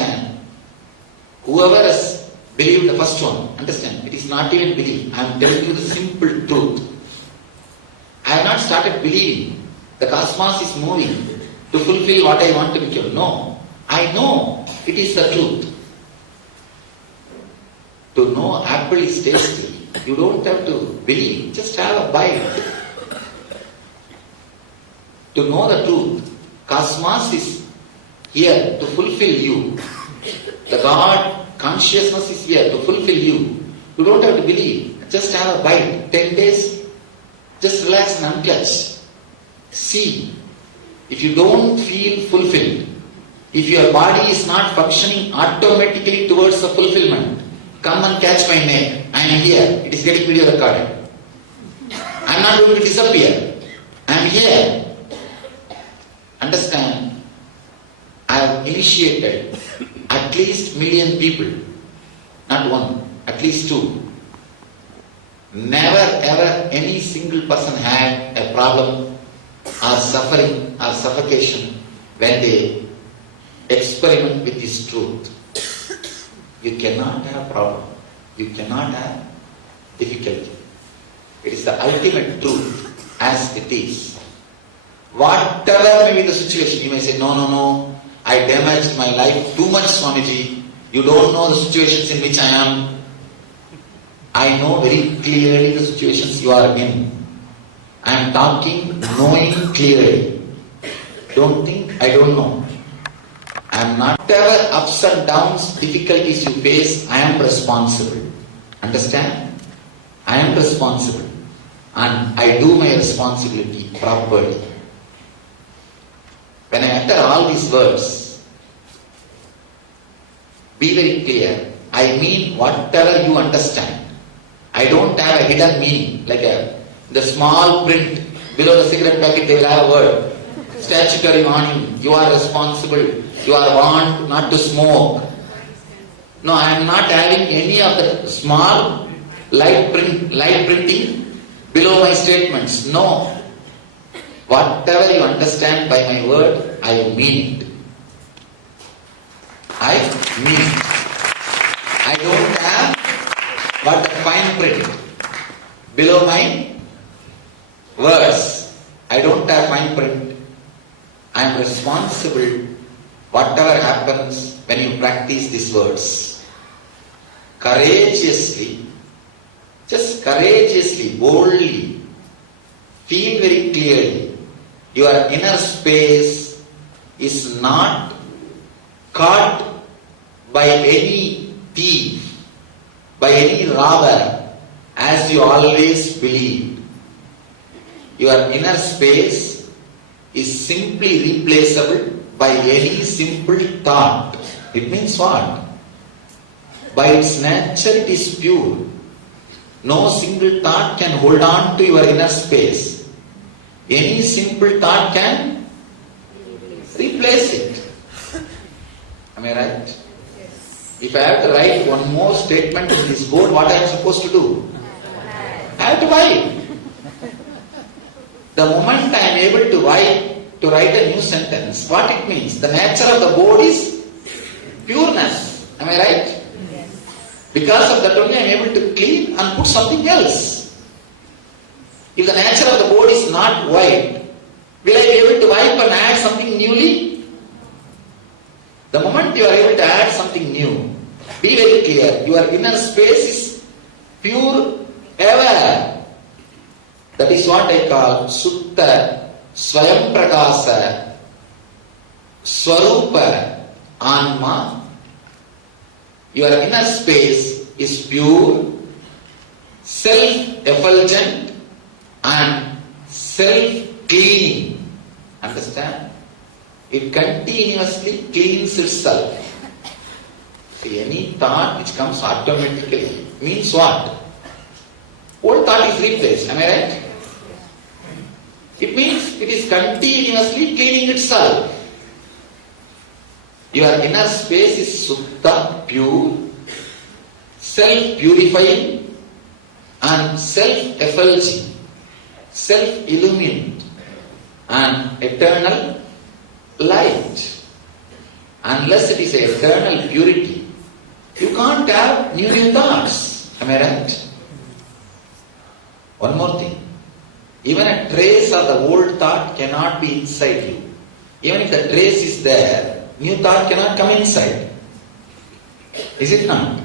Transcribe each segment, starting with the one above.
understand, whoever has believed the first one, understand, it is not even belief. I am telling you the simple truth. I have not started believing the cosmos is moving to fulfill what I want to become. No. I know it is the truth. To know apple is tasty, you don't have to believe, just have a bite. To know the truth, cosmos is here to fulfill you. The God consciousness is here to fulfill you. You don't have to believe, just have a bite. 10 days, just relax and unclutch. See, if you don't feel fulfilled, if your body is not functioning automatically towards the fulfillment, come and catch my neck. I am here. It is getting video recorded. I am not going to disappear. I am here. Understand? I have initiated at least million people. Not one, at least two. Never ever any single person had a problem or suffering or suffocation when they experiment with this truth. You cannot have problem. You cannot have difficulty. It is the ultimate truth as it is. Whatever may be the situation, you may say, no, I damaged my life too much, Swamiji. You don't know the situations in which I am. I know very clearly the situations you are in. I am talking knowing clearly. Don't think I don't know. I am not whatever ups and downs, difficulties you face, I am responsible. Understand? I am responsible. And I do my responsibility properly. When I utter all these words, be very clear. I mean whatever you understand. I don't have a hidden meaning. Like the small print below the cigarette packet, they will have a word. Statutory warning. You are responsible. You are warned not to smoke. No, I am not having any of the small light printing below my statements. No. Whatever you understand by my word, I mean it. I mean it. I don't have but the fine print below my words. I don't have fine print. I am responsible whatever happens when you practice these words. Courageously, just courageously, boldly, feel very clearly, your inner space is not caught by any thief, by any robber, as you always believed. Your inner space is simply replaceable by any simple thought. It means what? By its nature it is pure. No single thought can hold on to your inner space. Any simple thought can replace it. Am I right? If I have to write one more statement in this board, what I am supposed to do? I have to write. The moment I am able to write a new sentence, what it means? The nature of the board is pureness. Am I right? Because of that only I am able to clean and put something else. If the nature of the board is not white, will I be able to wipe and add something newly? The moment you are able to add something new, be very clear, your inner space is pure ever. That is what I call Sutta Swayam Prakasa Swarupa Anma. Your inner space is pure, self-effulgent and self-cleaning. Understand? It continuously cleans itself. See, any thought which comes automatically means what? Old thought is replaced. Am I right? It means it is continuously cleaning itself. Your inner space is Sutta, pure, self-purifying and self-effulging, self-illumined and eternal light. unless it is eternal purity, you can't have new thoughts. Am I right? One more thing. Even a trace of the old thought cannot be inside you. Even if the trace is there, new thought cannot come inside. Is it not?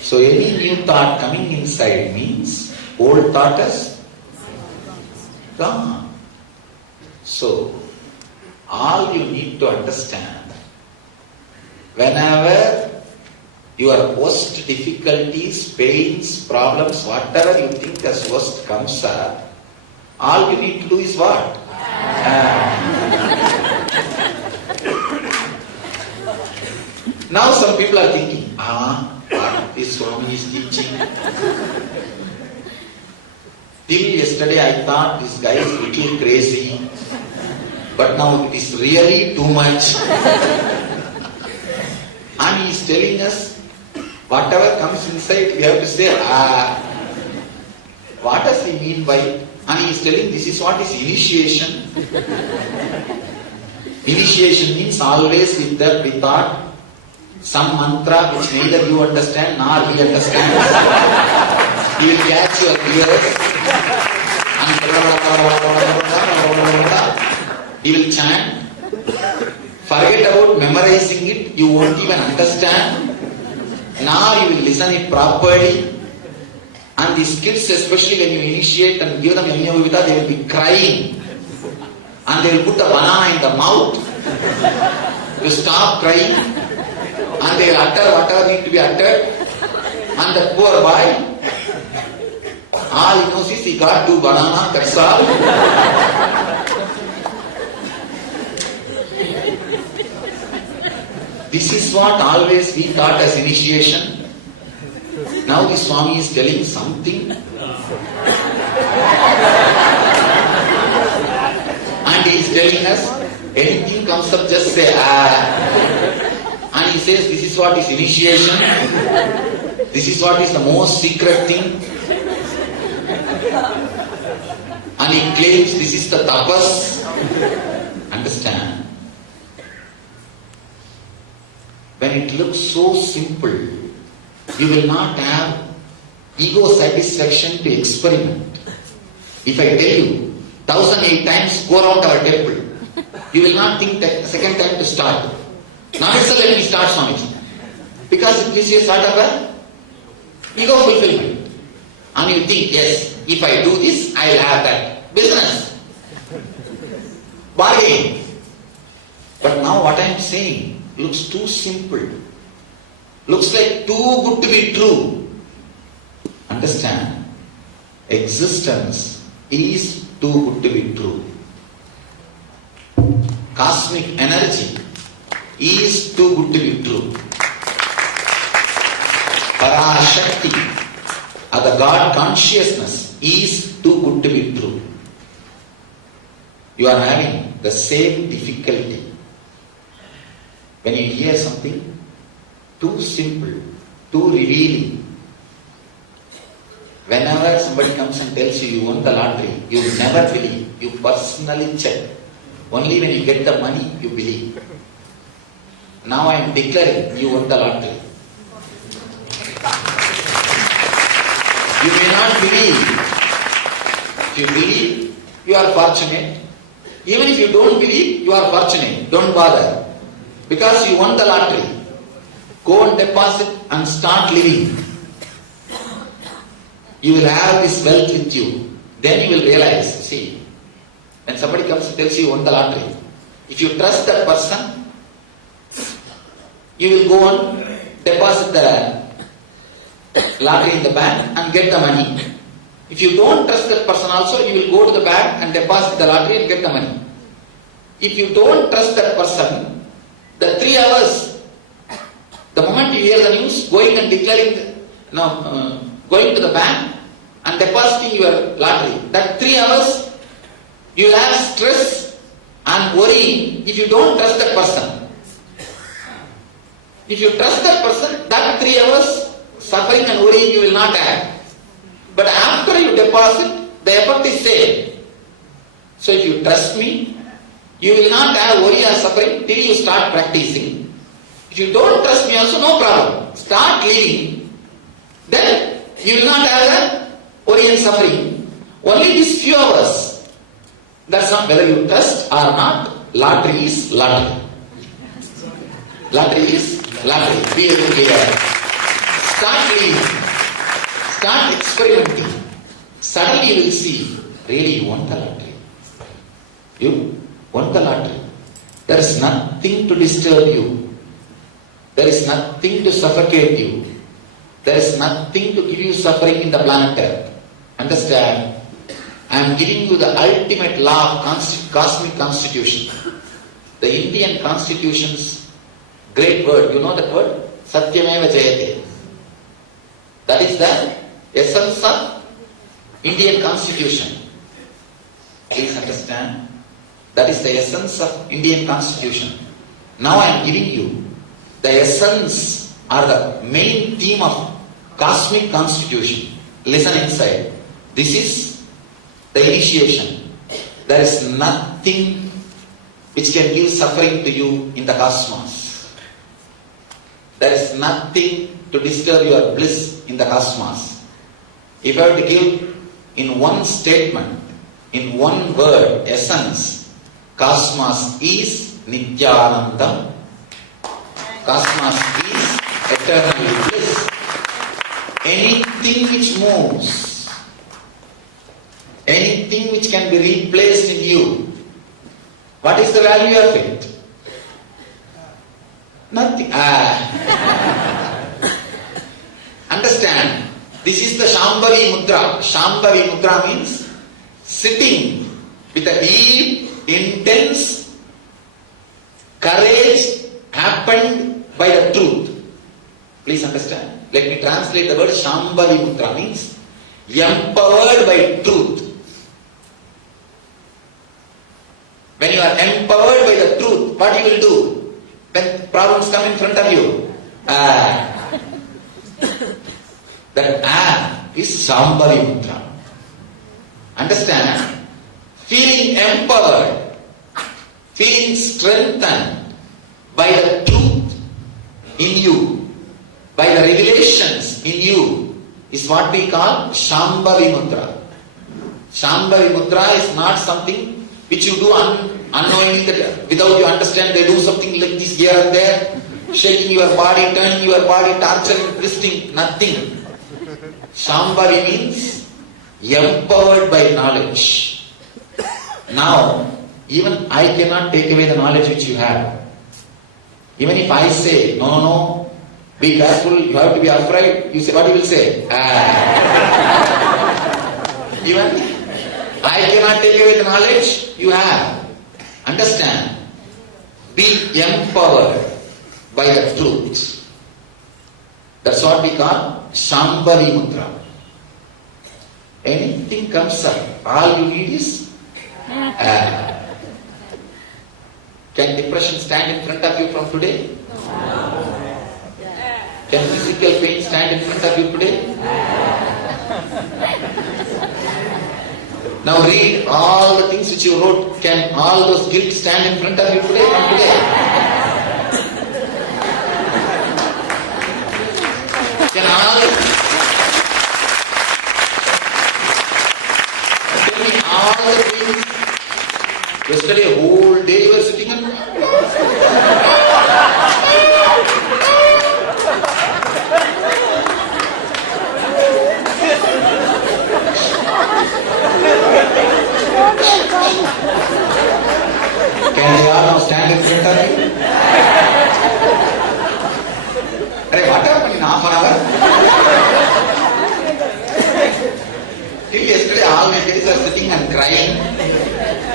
So any new thought coming inside means old thought is gone. So all you need to understand, whenever your worst difficulties, pains, problems, whatever you think as worst comes up, all you need to do is what? Now some people are thinking, what this Swami is teaching? Till yesterday I thought this guy is little crazy, but now it is really too much. And he is telling us, whatever comes inside, we have to say, what does he mean by? And he is telling, this is what is initiation. Initiation means always with that we thought some mantra which neither you understand nor he understands. He will catch your ears and he will chant. Forget about memorizing it, you won't even understand. Now you will listen it properly. And these kids, especially when you initiate and give them Yajna-Vivita, they will be crying. And they will put the banana in the mouth to stop crying. And they will utter whatever need to be uttered. And the poor boy, all he knows is he got 2 banana, that's all. This is what always we thought as initiation. Now the Swami is telling something. And he is telling us, anything comes up, just say, And he says, this is what is initiation. This is what is the most secret thing. And he claims this is the tapas. Understand? When it looks so simple, you will not have ego satisfaction to experiment. If I tell you 1,008 times go around our temple, you will not think that second time to start. Now itself let me start Swamiji. Because it gives you a sort of a ego fulfillment. And you think, yes, if I do this, I will have that. Business. Bargain. But now what I am saying looks too simple. Looks like too good to be true. Understand? Existence is too good to be true. Cosmic energy is too good to be true. Parashakti, or the God consciousness, is too good to be true. You are having the same difficulty. When you hear something too simple, too revealing, whenever somebody comes and tells you won the lottery, you never believe. You personally check. Only when you get the money, you believe. Now I am declaring you won the lottery. You may not believe. If you believe, you are fortunate. Even if you don't believe, you are fortunate. Don't bother. Because you won the lottery. Go and deposit and start living. You will have this wealth with you. Then you will realize, see, when somebody comes and tells you won the lottery, if you trust that person, you will go and deposit the lottery in the bank and get the money. If you don't trust that person also, you will go to the bank and deposit the lottery and get the money. If you don't trust that person, the 3 hours, the moment you hear the news, going and declaring, going to the bank and depositing your lottery, that 3 hours, you will have stress and worrying if you don't trust that person. If you trust that person, that 3 hours, suffering and worrying you will not have. But after you deposit, the effort is same. So if you trust me, You will not have worry or suffering till you start practicing. If you don't trust me also, no problem. Start living. Then you will not have the worry and suffering. Only these few hours. That's not whether you trust or not. Lottery is lottery. Lottery is lottery. Be very clear. Start living. Start experimenting. Suddenly you will see, really you won the lottery. You won the lottery. There is nothing to disturb you. There is nothing to suffocate you. There is nothing to give you suffering in the planet Earth. Understand? I am giving you the ultimate law of cosmic constitution. The Indian constitution's great word. You know that word? Satyameva Jayate. That is the essence of Indian constitution. Please understand. That is the essence of Indian constitution. Now I am giving you the essence or the main theme of cosmic constitution. Listen inside. This is the initiation. There is nothing which can give suffering to you in the cosmos. There is nothing to disturb your bliss in the cosmos. If I were to give in one statement, in one word, essence, cosmos is Nityanandam. Cosmos is eternal bliss. Anything which moves, anything which can be replaced in you, what is the value of it? Nothing. Understand, this is the Shambhavi Mudra. Shambhavi Mudra means sitting with a deep, intense courage happened by the truth. Please understand. Let me translate the word Shambhavi Mudra means empowered by truth. When you are empowered by the truth, what you will do? When problems come in front of you, that is Shambhavi Mudra. Understand? Feeling empowered, feeling strengthened by the truth in you, by the revelations in you, is what we call Shambhavi Mudra. Shambhavi Mudra is not something which you do unknowingly, that without you understand, they do something like this here and there, shaking your body, turning your body, torturing, twisting, nothing. Shambhavi means empowered by knowledge. Now, even I cannot take away the knowledge which you have. Even if I say, no, be careful, you have to be afraid, you say, what you will say? Even I cannot take away the knowledge you have. Understand? Be empowered by the truth. That's what we call Shambhavi Mudra. Anything comes up, all you need is Can depression stand in front of you from today? Can physical pain stand in front of you today? Now read all the things which you wrote. Can all those guilt stand in front of you today? From today? Can all... Tell me all the things. Yesterday whole day you were sitting and... Can they all now stand in front of you? Hey, what happened in half an hour? Till yesterday all my days are sitting and crying,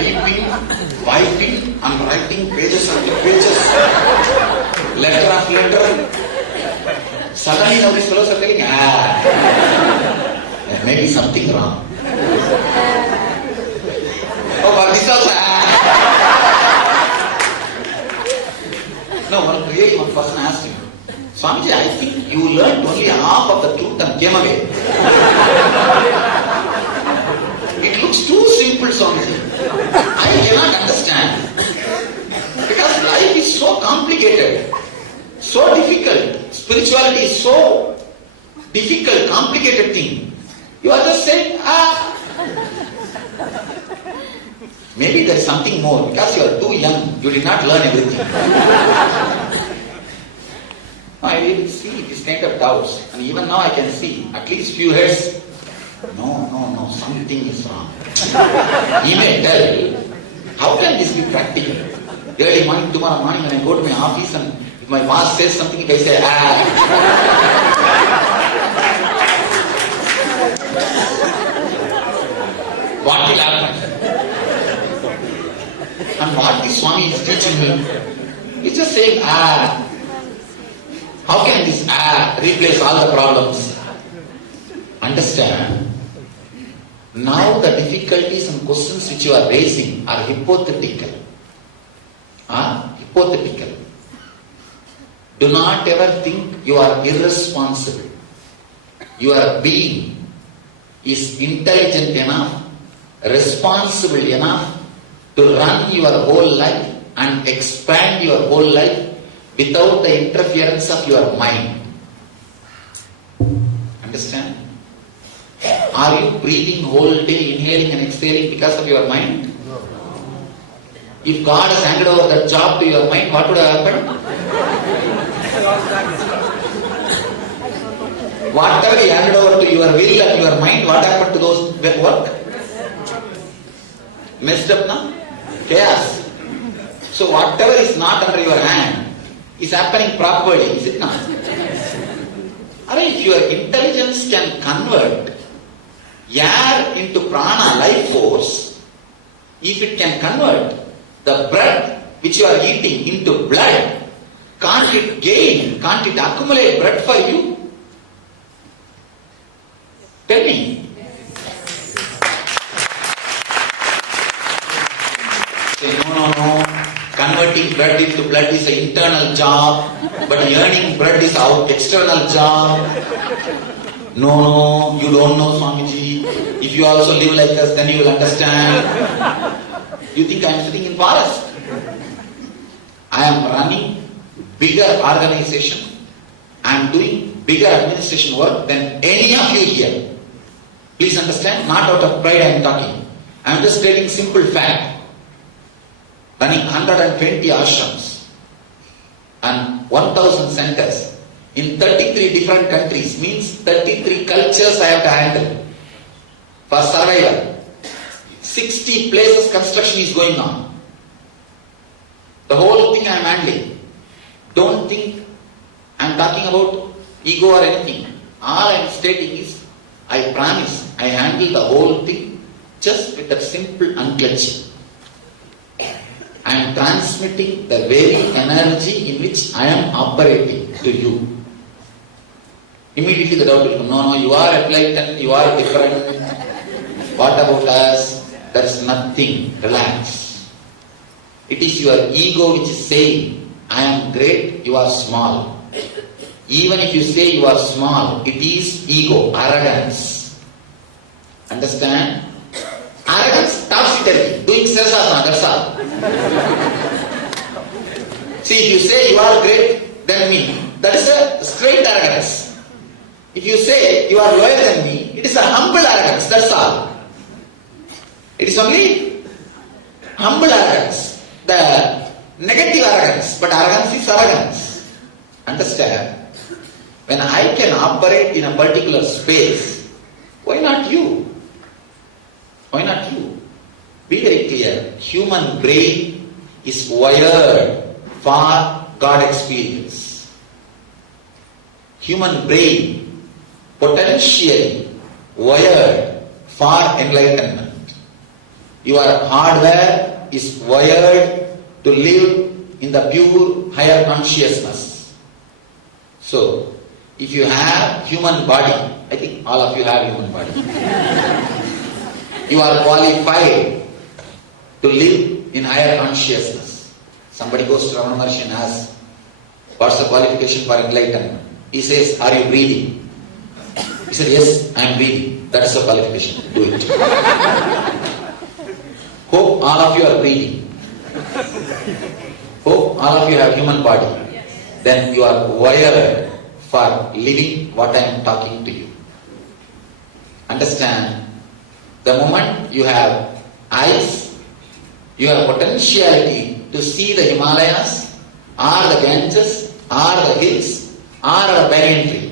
weeping, wiping and writing pages after pages, letter after letter. Suddenly now these fellows are telling, there may be something wrong. Oh, but this also, No, one person asked him, Swamiji, I think you learned only half of the truth and came away. It looks too simple, Swamiji. I cannot understand. Because life is so complicated, so difficult. Spirituality is so difficult, complicated thing. You are just saying, Maybe there is something more. Because you are too young, you did not learn everything. I really see this kind of doubts. And even now I can see, at least few heads, no, something is wrong. He may tell, how can this be practical? Early morning, tomorrow morning when I go to my office and if my boss says something, if I say, what will happen? And what the Swami is teaching me, he's just saying, how can this replace all the problems? Understand? Now the difficulties and questions which you are raising are hypothetical. Hypothetical. Do not ever think you are irresponsible. Your being is intelligent enough, responsible enough to run your whole life and expand your whole life without the interference of your mind. Understand? Are you breathing whole day, inhaling and exhaling because of your mind? No. If God has handed over that job to your mind, what would have happened? Whatever He handed over to your will and your mind, what happened to those work? Messed up now? Chaos. So whatever is not under your hand is happening properly, is it not? If your intelligence can convert air into prana, life force, if it can convert the breath which you are eating into blood, can't it accumulate blood for you? Tell me. Say, no. Converting blood into blood is an internal job, but earning blood is an external job. No, you don't know, Swamiji. If you also live like us, then you will understand. You think I am sitting in forest? I am running bigger organization. I am doing bigger administration work than any of you here. Please understand, not out of pride I am talking. I am just stating simple fact. Running 120 ashrams and 1,000 centers in 33 different countries means 33 cultures I have to handle for survival. 60 places construction is going on. The whole thing I am handling. Don't think I am talking about ego or anything. All I am stating is, I promise I handle the whole thing just with that simple unclenching. I am transmitting the very energy in which I am operating to you. Immediately the doubt will come, no, you are enlightened, you are different. What about us? There is nothing. Relax. It is your ego which is saying, I am great, you are small. Even if you say you are small, it is ego, arrogance. Understand? Arrogance, topsy-turvy, doing sesasana, that's all. See, if you say you are great than me, that is a straight arrogance. If you say you are lower than me, it is a humble arrogance, that's all. It is only humble arrogance, the negative arrogance, but arrogance is arrogance. Understand? When I can operate in a particular space, why not you? Why not you? Be very clear. Human brain is wired for God experience. Human brain potentially wired for enlightenment. Your hardware is wired to live in the pure higher consciousness. So, if you have human body, I think all of you have human body. You are qualified to live in higher consciousness. Somebody goes to Ramana Maharshi and asks, what's the qualification for enlightenment? He says, are you breathing? He said, yes, I am breathing. That's the qualification. Do it. Hope all of you are breathing. Hope all of you have human body. Then you are wired for living what I am talking to you. Understand? The moment you have eyes, you have potentiality to see the Himalayas, or the Ganges, or the hills, or a banyan tree.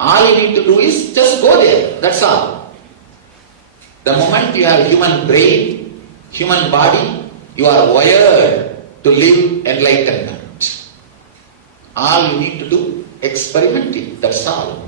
All you need to do is just go there. That's all. The moment you have human brain, human body, you are wired to live enlightenment. All you need to do, experiment it. That's all.